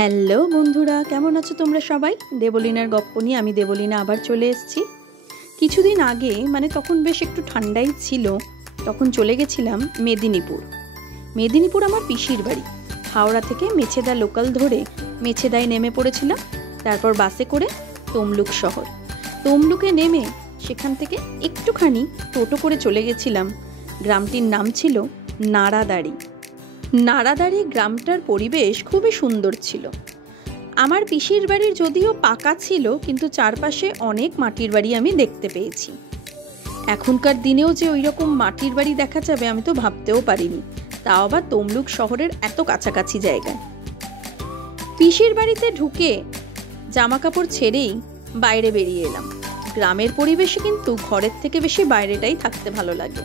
Hello বন্ধুরা, কেমন আছো তোমরা সবাই? দেবলিনার গপ্প নিয়ে আমি দেবলিনা আবার চলে এসেছি। কিছুদিন আগে, মানে তখন বেশ একটু ঠান্ডাই ছিল, তখন চলে গেছিলাম মেদিনীপুর। মেদিনীপুর আমার পিসির বাড়ি। হাওড়া থেকে মেছেদা লোকাল ধরে মেছেদায় নেমে পড়েছিলাম, তারপর বাসে করে তমলুক শহর। তমলুকে নেমে সেখান থেকে একটুখানি টোটো করে চলে গেছিলাম। গ্রামটির নাম ছিল নাড়াদাড়ি। নাড়াদাড়ি গ্রামটার পরিবেশ খুবই সুন্দর ছিল। আমার পিসির বাড়ির যদিও পাকা ছিল, কিন্তু চারপাশে অনেক মাটির বাড়ি আমি দেখতে পেয়েছি। এখনকার দিনেও যে ওই রকম মাটির বাড়ি দেখা যাবে আমি তো ভাবতেও পারিনি, তাও আবার তমলুক শহরের এত কাছাকাছি জায়গায়। পিসির বাড়িতে ঢুকে জামা কাপড় ছেড়েই বাইরে বেরিয়ে এলাম। গ্রামের পরিবেশে কিন্তু ঘরের থেকে বেশি বাইরেটাই থাকতে ভালো লাগে।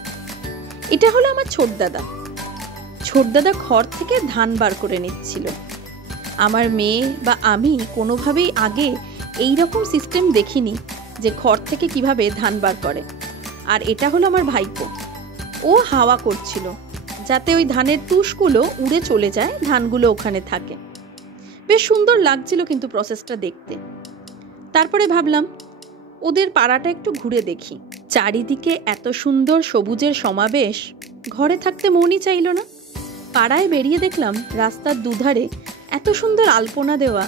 এটা হলো আমার ছোটদাদা ঘর থেকে ধান বার করে নিচ্ছিল। আমার মেয়ে বা আমি কোনোভাবেই আগে এই রকম সিস্টেম দেখিনি যে ঘর থেকে কিভাবে ধান বার করে। আর এটা হলো আমার ভাইপো, ও হাওয়া করছিল যাতে ওই ধানের তুষগুলো উড়ে চলে যায়, ধানগুলো ওখানে থাকে। বেশ সুন্দর লাগছিল কিন্তু প্রসেসটা দেখতে। তারপরে ভাবলাম ওদের পাড়াটা একটু ঘুরে দেখি। চারিদিকে এত সুন্দর সবুজের সমাবেশ, ঘরে থাকতে মনই চাইল না। পাড়ায় বেরিয়ে দেখলাম রাস্তার দুধারে এত সুন্দর আলপনা দেওয়া,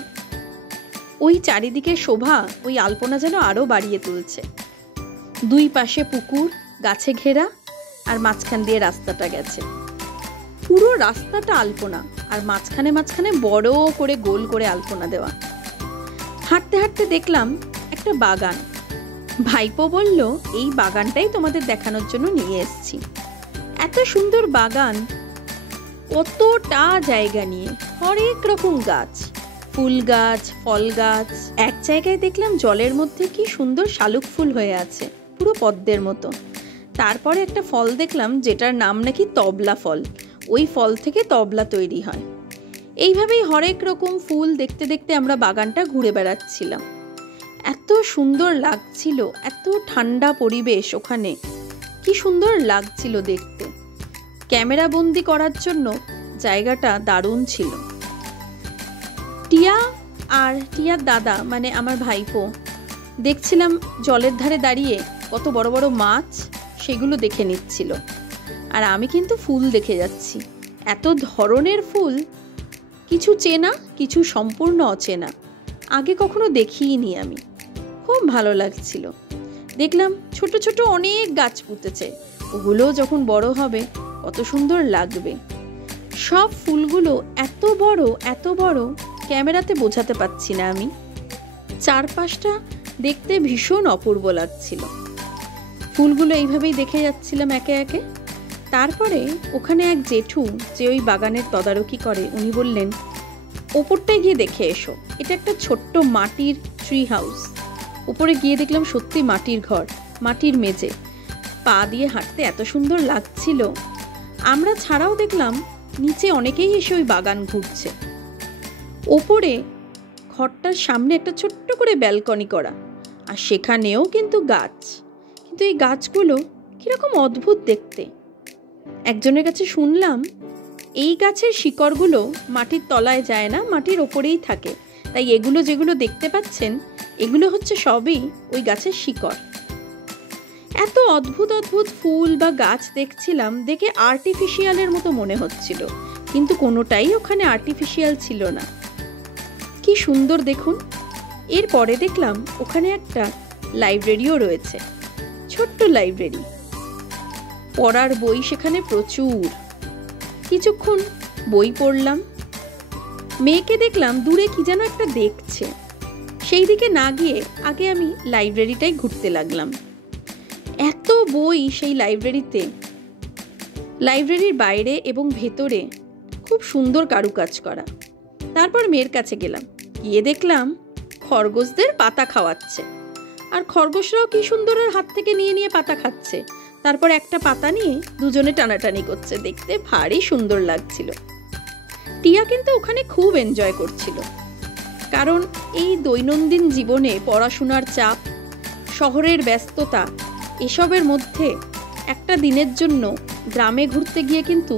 ওই চারিদিকে শোভা ওই আলপনা যেন আরো বাড়িয়ে তুলছে। দুই পাশে পুকুর, গাছে ঘেরা, আর মাঝখান দিয়ে রাস্তাটা গেছে। পুরো রাস্তাটা আলপনা, আর মাঝখানে মাঝখানে বড় করে গোল করে আলপনা দেওয়া। হাঁটতে হাঁটতে দেখলাম একটা বাগান। ভাইপো বলল, এই বাগানটাই তোমাদের দেখানোর জন্য নিয়ে এসেছি। এত সুন্দর বাগান, কতটা জায়গা নিয়ে, হরেক রকম গাছ, ফুল গাছ, ফল গাছ। এক জায়গায় দেখলাম জলের মধ্যে কি সুন্দর শালুক ফুল হয়ে আছে, পুরো পদ্মের মতো। তারপরে একটা ফল দেখলাম যেটার নাম নাকি তবলা ফল। ওই ফল থেকে তবলা তৈরি হয়। এইভাবেই হরেক রকম ফুল দেখতে দেখতে আমরা বাগানটা ঘুরে বেড়াচ্ছিলাম। এত সুন্দর লাগছিল, এত ঠান্ডা পরিবেশ ওখানে, কি সুন্দর লাগছিল দেখতে। ক্যামেরা বন্দি করার জন্য জায়গাটা দারুণ ছিল। টিয়া আর টিয়ার দাদা, মানে আমার ভাইপো, দেখছিলাম জলের ধারে দাঁড়িয়ে কত বড় বড় মাছ, সেগুলো দেখে নিচ্ছিল। আর আমি কিন্তু ফুল দেখে যাচ্ছি। এত ধরনের ফুল, কিছু চেনা, কিছু সম্পূর্ণ অচেনা, আগে কখনো দেখিনি আমি। খুব ভালো লাগছিল। দেখলাম ছোট ছোট অনেক গাছ পুঁতেছে, ওগুলো যখন বড় হবে কত সুন্দর লাগবে। সব ফুলগুলো এত বড় ক্যামেরাতে বোঝাতে পারছি না আমি। চারপাশটা দেখতে ভীষণ অপূর্ব লাগছিল। ফুলগুলো এইভাবেই দেখে যাচ্ছিলাম একে একে। তারপরে ওখানে এক জেঠু, যে ওই বাগানের তদারকি করে, উনি বললেন, ওপরটায় গিয়ে দেখে এসো, এটা একটা ছোট্ট মাটির ট্রি হাউস। উপরে গিয়ে দেখলাম সত্যি মাটির ঘর, মাটির মেঝে, পা দিয়ে হাঁটতে এত সুন্দর লাগছিল। আমরা ছাড়াও দেখলাম নিচে অনেকেই এসে ওই বাগান ঘুরছে। ওপরে ঘরটার সামনে একটা ছোট্ট করে ব্যালকনি করা, আর সেখানেও কিন্তু গাছ। কিন্তু এই গাছগুলো কিরকম অদ্ভুত দেখতে। একজনের কাছে শুনলাম এই গাছের শিকড়গুলো মাটির তলায় যায় না, মাটির ওপরেই থাকে। তাই এগুলো যেগুলো দেখতে পাচ্ছেন, এগুলো হচ্ছে সবই ওই গাছের শিকড়। এত অদ্ভুত অদ্ভুত ফুল বা গাছ দেখছিলাম, দেখে আর্টিফিশিয়ালের মতো মনে হচ্ছিল, কিন্তু কোনোটাই ওখানে আর্টিফিশিয়াল ছিল না। কি সুন্দর দেখুন। এরপরে দেখলাম ওখানে একটা লাইব্রেরিও রয়েছে, ছোট্ট লাইব্রেরি। পড়ার বই সেখানে প্রচুর। কিছুক্ষণ বই পড়লাম। মেয়েকে দেখলাম দূরে কি যেন একটা দেখছে, সেই দিকে না গিয়ে আগে আমি লাইব্রেরিটাই ঘুরতে লাগলাম। এত বই সেই লাইব্রেরিতে। লাইব্রেরির বাইরে এবং ভেতরে খুব সুন্দর কারুকাজ করা। তারপর মেয়ের কাছে গেলাম, গিয়ে দেখলাম খরগোশদের পাতা খাওয়াচ্ছে। আর খরগোশরাও কি সুন্দর হাত থেকে নিয়ে নিয়ে পাতা খাচ্ছে। তারপর একটা পাতা নিয়ে দুজনে টানাটানি করছে, দেখতে ভারী সুন্দর লাগছিল। টিয়া কিন্তু ওখানে খুব এনজয় করছিল, কারণ এই দৈনন্দিন জীবনে পড়াশোনার চাপ, শহরের ব্যস্ততা, এসবের মধ্যে একটা দিনের জন্য গ্রামে ঘুরতে গিয়ে কিন্তু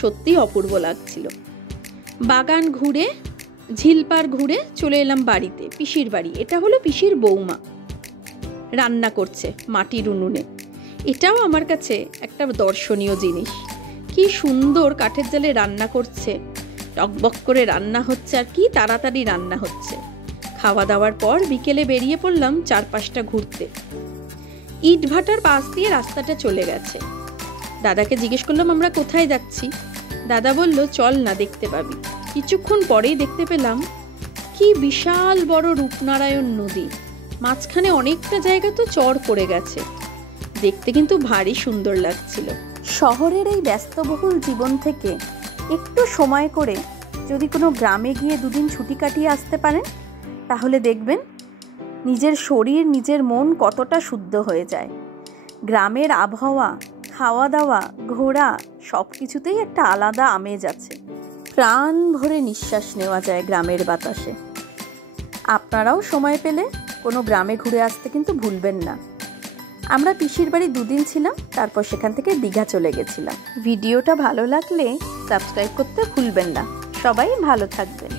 সত্যি অপূর্ব লাগছিল। বাগান ঘুরে ঝিলপার ঘুরে চলে এলাম বাড়িতে, পিসির বাড়ি। এটা হলো পিসির বৌমা, রান্না করছে মাটির উনুনে। এটাও আমার কাছে একটা দর্শনীয় জিনিস। কি সুন্দর কাঠের জালে রান্না করছে, টকবক করে রান্না হচ্ছে, আর কি তাড়াতাড়ি রান্না হচ্ছে। খাওয়া দাওয়ার পর বিকেলে বেরিয়ে পড়লাম চারপাশটা ঘুরতে। ইট ভাটার পাশ দিয়ে রাস্তাটা চলে গেছে। দাদাকে জিজ্ঞেস করলাম আমরা কোথায় যাচ্ছি। দাদা বলল চল না, দেখতে পাবি। কিছুক্ষণ পরেই দেখতে পেলাম কি বিশাল বড় রূপনারায়ণ নদী। মাঝখানে অনেকটা জায়গা তো চর পড়ে গেছে। দেখতে কিন্তু ভারী সুন্দর লাগছিল। শহরের এই ব্যস্তবহুল জীবন থেকে একটু সময় করে যদি কোনো গ্রামে গিয়ে দুদিন ছুটি কাটিয়ে আসতে পারেন, তাহলে দেখবেন নিজের শরীর, নিজের মন কতটা শুদ্ধ হয়ে যায়। গ্রামের আবহাওয়া, খাওয়া দাওয়া, ঘোরা, সব কিছুতেই একটা আলাদা আমেজ আছে। প্রাণ ভরে নিঃশ্বাস নেওয়া যায় গ্রামের বাতাসে। আপনারাও সময় পেলে কোনো গ্রামে ঘুরে আসতে কিন্তু ভুলবেন না। আমরা পিসির বাড়ি 2 দিন ছিলাম, তারপর সেখান থেকে দীঘা চলে গেছিলাম। ভিডিওটা ভালো লাগলে সাবস্ক্রাইব করতে ভুলবেন না। সবাই ভালো থাকবেন।